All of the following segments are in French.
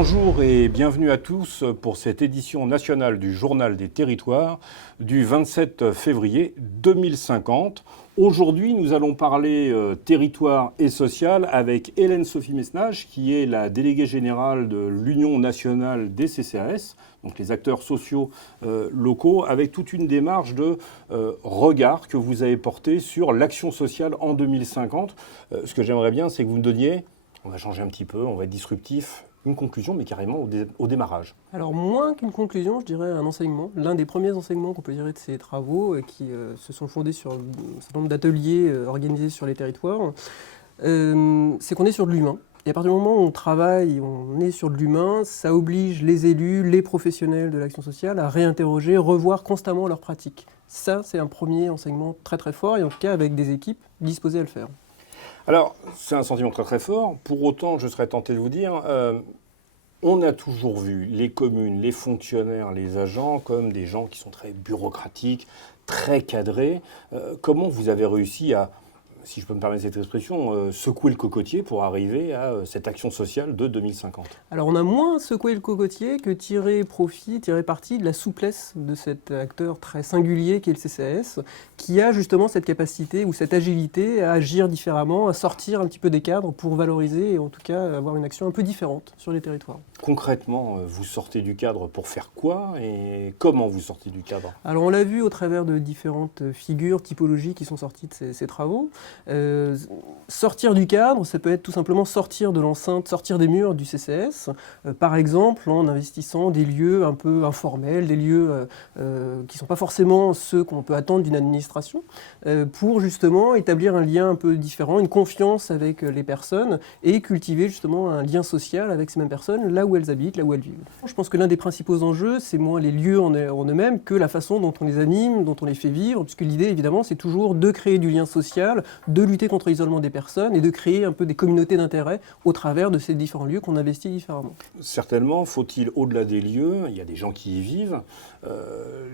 Bonjour et bienvenue à tous pour cette édition nationale du Journal des Territoires du 27 février 2050. Aujourd'hui, nous allons parler territoire et social avec Hélène Sophie Mesnage, qui est la déléguée générale de l'Union nationale des CCAS, donc les acteurs sociaux locaux, avec toute une démarche de regard que vous avez porté sur l'action sociale en 2050. Ce que j'aimerais bien, c'est que vous me donniez, on va changer un petit peu, on va être disruptif, une conclusion, mais carrément au démarrage. Alors moins qu'une conclusion, je dirais un enseignement. L'un des premiers enseignements qu'on peut tirer de ces travaux qui se sont fondés sur un certain nombre d'ateliers organisés sur les territoires, c'est qu'on est sur de l'humain. Et à partir du moment où on travaille, on est sur de l'humain, ça oblige les élus, les professionnels de l'action sociale à réinterroger, revoir constamment leurs pratiques. Ça, c'est un premier enseignement très très fort, et en tout cas avec des équipes disposées à le faire. Alors, c'est un sentiment très très fort. Pour autant, je serais tenté de vous dire, on a toujours vu les communes, les fonctionnaires, les agents comme des gens qui sont très bureaucratiques, très cadrés. Comment vous avez réussi à, si je peux me permettre cette expression, secouer le cocotier pour arriver à cette action sociale de 2050 ? Alors on a moins secoué le cocotier que tiré profit, tiré parti de la souplesse de cet acteur très singulier qui est le CCAS, qui a justement cette capacité ou cette agilité à agir différemment, à sortir un petit peu des cadres pour valoriser et en tout cas avoir une action un peu différente sur les territoires. Concrètement, vous sortez du cadre pour faire quoi et comment vous sortez du cadre ? Alors on l'a vu au travers de différentes figures, typologies qui sont sorties de ces travaux. Sortir du cadre, ça peut être tout simplement sortir de l'enceinte, sortir des murs du CCAS, par exemple en investissant des lieux un peu informels, des lieux qui ne sont pas forcément ceux qu'on peut attendre d'une administration, pour justement établir un lien un peu différent, une confiance avec les personnes et cultiver justement un lien social avec ces mêmes personnes là où elles habitent, là où elles vivent. Je pense que l'un des principaux enjeux, c'est moins les lieux en eux-mêmes que la façon dont on les anime, dont on les fait vivre, puisque l'idée évidemment c'est toujours de créer du lien social, de lutter contre l'isolement des personnes et de créer un peu des communautés d'intérêt au travers de ces différents lieux qu'on investit différemment. Certainement, faut-il, au-delà des lieux, il y a des gens qui y vivent,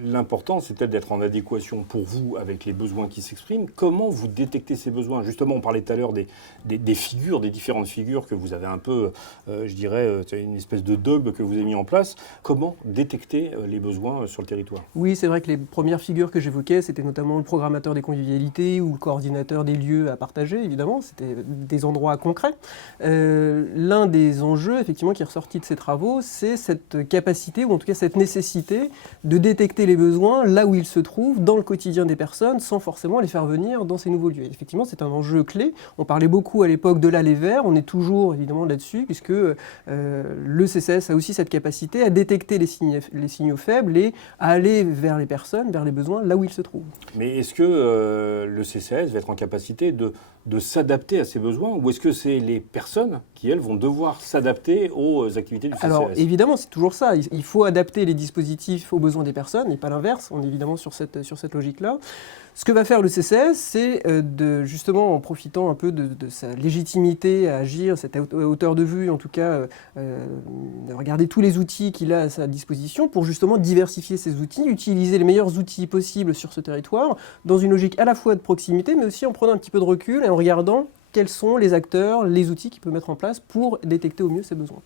l'important c'est peut-être d'être en adéquation pour vous avec les besoins qui s'expriment. Comment vous détectez ces besoins ? Justement, on parlait tout à l'heure des figures, des différentes figures que vous avez un peu, je dirais, une espèce de dogme que vous avez mis en place. Comment détecter les besoins sur le territoire ? Oui, c'est vrai que les premières figures que j'évoquais, c'était notamment le programmateur des convivialités ou le coordinateur des lieux à partager, évidemment. C'était des endroits concrets. L'un des enjeux, effectivement, qui est ressorti de ces travaux, c'est cette capacité, ou en tout cas cette nécessité, de détecter les besoins là où ils se trouvent, dans le quotidien des personnes, sans forcément les faire venir dans ces nouveaux lieux. Et effectivement, c'est un enjeu clé. On parlait beaucoup à l'époque de l'allée vert, on est toujours évidemment là-dessus, puisque le CCAS a aussi cette capacité à détecter les signaux faibles et à aller vers les personnes, vers les besoins, là où ils se trouvent. Mais est-ce que le CCAS va être en capacité de s'adapter à ces besoins, ou est-ce que c'est les personnes qui, elles, vont devoir s'adapter aux activités du CCAS ? Alors évidemment, c'est toujours ça. Il faut adapter les dispositifs aux besoins des personnes et pas l'inverse. On est évidemment sur cette logique-là. Ce que va faire le CCAS, c'est justement en profitant un peu de sa légitimité à agir, cette hauteur de vue, en tout cas, de regarder tous les outils qu'il a à sa disposition pour justement diversifier ces outils, utiliser les meilleurs outils possibles sur ce territoire, dans une logique à la fois de proximité, mais aussi en prenant un petit peu de recul et en regardant quels sont les acteurs, les outils qu'il peut mettre en place pour détecter au mieux ses besoins.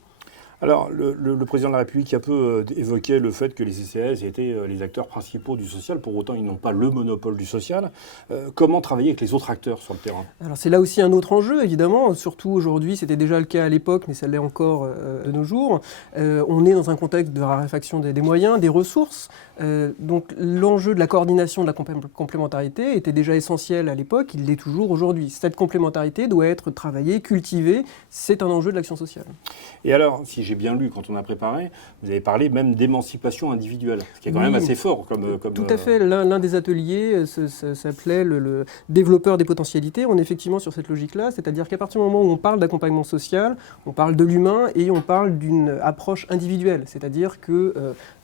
Alors, le président de la République a peu évoqué le fait que les CCAS étaient les acteurs principaux du social. Pour autant, ils n'ont pas le monopole du social. Comment travailler avec les autres acteurs sur le terrain ? Alors c'est là aussi un autre enjeu, évidemment. Surtout aujourd'hui, c'était déjà le cas à l'époque, mais ça l'est encore de nos jours. On est dans un contexte de raréfaction des moyens, des ressources. Donc l'enjeu de la coordination de la complémentarité était déjà essentiel à l'époque, il l'est toujours aujourd'hui. Cette complémentarité doit être travaillée, cultivée. C'est un enjeu de l'action sociale. Et alors, si j'ai bien lu quand on a préparé, vous avez parlé même d'émancipation individuelle, ce qui est quand même assez fort. Tout à fait. L'un des ateliers s'appelait le développeur des potentialités. On est effectivement sur cette logique-là, c'est-à-dire qu'à partir du moment où on parle d'accompagnement social, on parle de l'humain et on parle d'une approche individuelle. C'est-à-dire que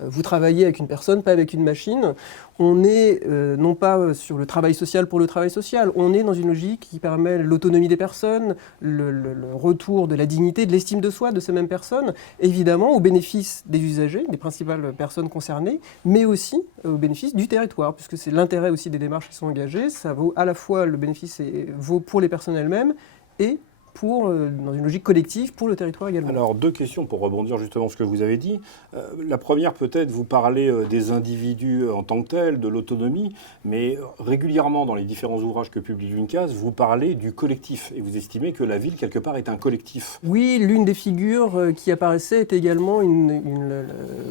vous travaillez avec une personne, pas avec une machine. On est non pas sur le travail social pour le travail social, on est dans une logique qui permet l'autonomie des personnes, le retour de la dignité, de l'estime de soi de ces mêmes personnes, évidemment au bénéfice des usagers, des principales personnes concernées, mais aussi au bénéfice du territoire, puisque c'est l'intérêt aussi des démarches qui sont engagées. Ça vaut à la fois le bénéfice vaut pour les personnes elles-mêmes et dans une logique collective pour le territoire également. Alors, 2 questions pour rebondir justement sur ce que vous avez dit. La première, peut-être, vous parlez des individus en tant que tels, de l'autonomie, mais régulièrement dans les différents ouvrages que publie l'UNCAS, vous parlez du collectif et vous estimez que la ville, quelque part, est un collectif. Oui, l'une des figures qui apparaissait était également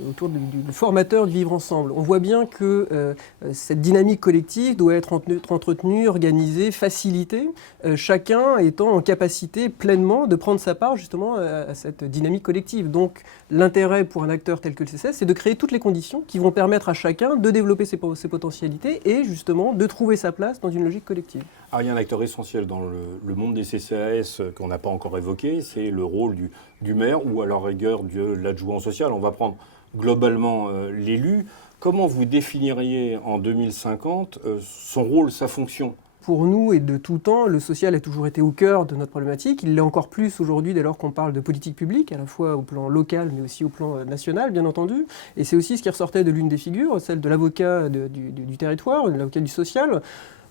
autour du formateur du vivre ensemble. On voit bien que cette dynamique collective doit être entretenue, organisée, facilitée, chacun étant en capacité pleinement de prendre sa part justement à cette dynamique collective. Donc l'intérêt pour un acteur tel que le CCS, c'est de créer toutes les conditions qui vont permettre à chacun de développer ses potentialités et justement de trouver sa place dans une logique collective. Alors, il y a un acteur essentiel dans le monde des CCAS qu'on n'a pas encore évoqué, c'est le rôle du maire ou à la rigueur de l'adjoint social. On va prendre globalement l'élu. Comment vous définiriez en 2050 son rôle, sa fonction ? Pour nous et de tout temps, le social a toujours été au cœur de notre problématique. Il l'est encore plus aujourd'hui dès lors qu'on parle de politique publique, à la fois au plan local mais aussi au plan national, bien entendu. Et c'est aussi ce qui ressortait de l'une des figures, celle de l'avocat du territoire, de l'avocat du social.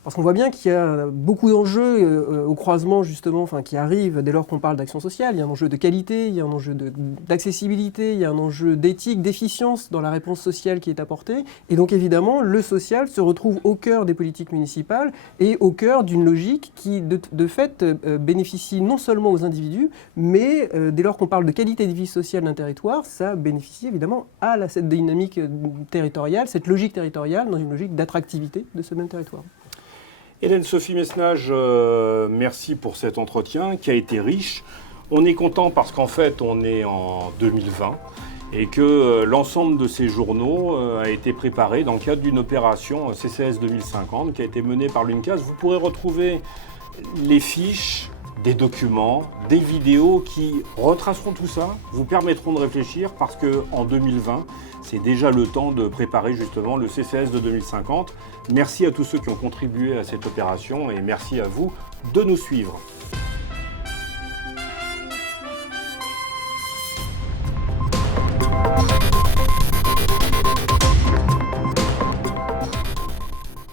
Parce qu'on voit bien qu'il y a beaucoup d'enjeux au croisement, justement, qui arrivent dès lors qu'on parle d'action sociale. Il y a un enjeu de qualité, il y a un enjeu d'accessibilité, il y a un enjeu d'éthique, d'efficience dans la réponse sociale qui est apportée. Et donc, évidemment, le social se retrouve au cœur des politiques municipales et au cœur d'une logique qui, de fait, bénéficie non seulement aux individus, mais dès lors qu'on parle de qualité de vie sociale d'un territoire, ça bénéficie évidemment à cette dynamique territoriale, cette logique territoriale, dans une logique d'attractivité de ce même territoire. Hélène Sophie Mesnage, merci pour cet entretien qui a été riche. On est content parce qu'en fait, on est en 2020 et que l'ensemble de ces journaux a été préparé dans le cadre d'une opération CCS 2050 qui a été menée par l'UNCAS. Vous pourrez retrouver les fiches, des documents, des vidéos qui retraceront tout ça, vous permettront de réfléchir parce qu'en 2020, c'est déjà le temps de préparer justement le CCS de 2050. Merci à tous ceux qui ont contribué à cette opération et merci à vous de nous suivre.